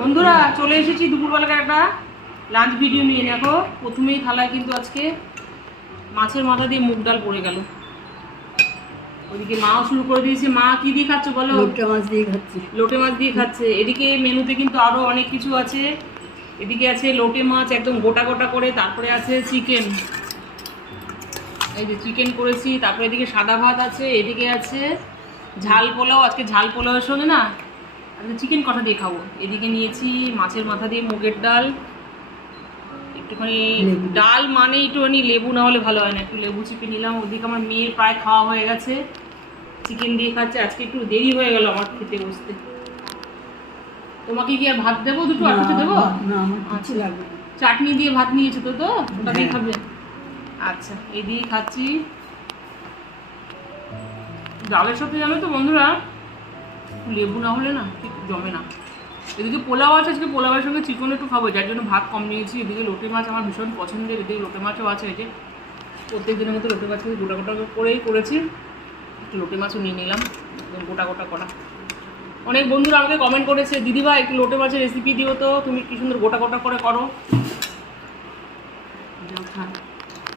বন্ধুরা চলে এসেছি দুপুরবেলাকার একটা লাঞ্চ ভিডিও নিয়ে। দেখো প্রথমেই থালায় কিন্তু আজকে মাছের মাথা দিয়ে মুগ ডাল পড়ে গেল। ওইদিকে মাও শুরু করে দিয়েছে। মা কি দিয়ে খাচ্ছ বলো? লোটে মাছ দিয়ে খাচ্ছি। লোটে মাছ দিয়ে খাচ্ছে। এদিকে মেনুতে কিন্তু আরো অনেক কিছু আছে। এদিকে আছে লোটে মাছ একদম গোটা গোটা করে, তারপরে আছে চিকেন, এই যে চিকেন করেছি, তারপরে এদিকে সাদা ভাত আছে, এদিকে আছে ঝাল পোলাও। আজকে ঝাল পোলাওয়ের সঙ্গে না আজকে চিকেন কষা দিয়ে খাবো। এদিকে নিয়েছি মাছের মাথা দিয়ে মুগের ডাল, একটুখানি ডাল মানে একটুখানি লেবু না হলে ভালো হয় না, একটু লেবু চিপে নিলাম। ওদিকে আমার মেয়ের প্রায় খাওয়া হয়ে গেছে, চিকেন দিয়ে খাচ্ছে। আজকে একটু দেরি হয়ে গেল আমার খেতে বসতে। তোমাকে কি আর ভাত দেবো? দুটো আর কিছু দেবো? আচ্ছা লাগবে। চাটনি দিয়ে ভাত নিয়েছো তো, তো ওটা দিয়ে খাবে? আচ্ছা, এই দিয়ে খাচ্ছি। ডালের সাথে জানো তো বন্ধুরা, লেবু না হলে না ঠিক জমে না। এদিকে পোলাও আছে, আজকে পোলাওয়ের সঙ্গে চিকেন একটু খাবো, যার জন্য ভাত কম নিয়েছি। এদিকে লোটে মাছ আমার ভীষণ পছন্দের, এদিকে লোটে মাছও আছে। এই যে প্রত্যেক দিনের মতো লোটে মাছকে গোটা গোটা করেই করেছি, একটু লোটে মাছও নিয়ে নিলাম, একদম গোটা গোটা করা। অনেক বন্ধুরা আমাকে কমেন্ট করেছে, দিদিভাই একটু লোটে মাছের রেসিপি দিও তো, তুমি কি সুন্দর গোটা গোটা করে করো।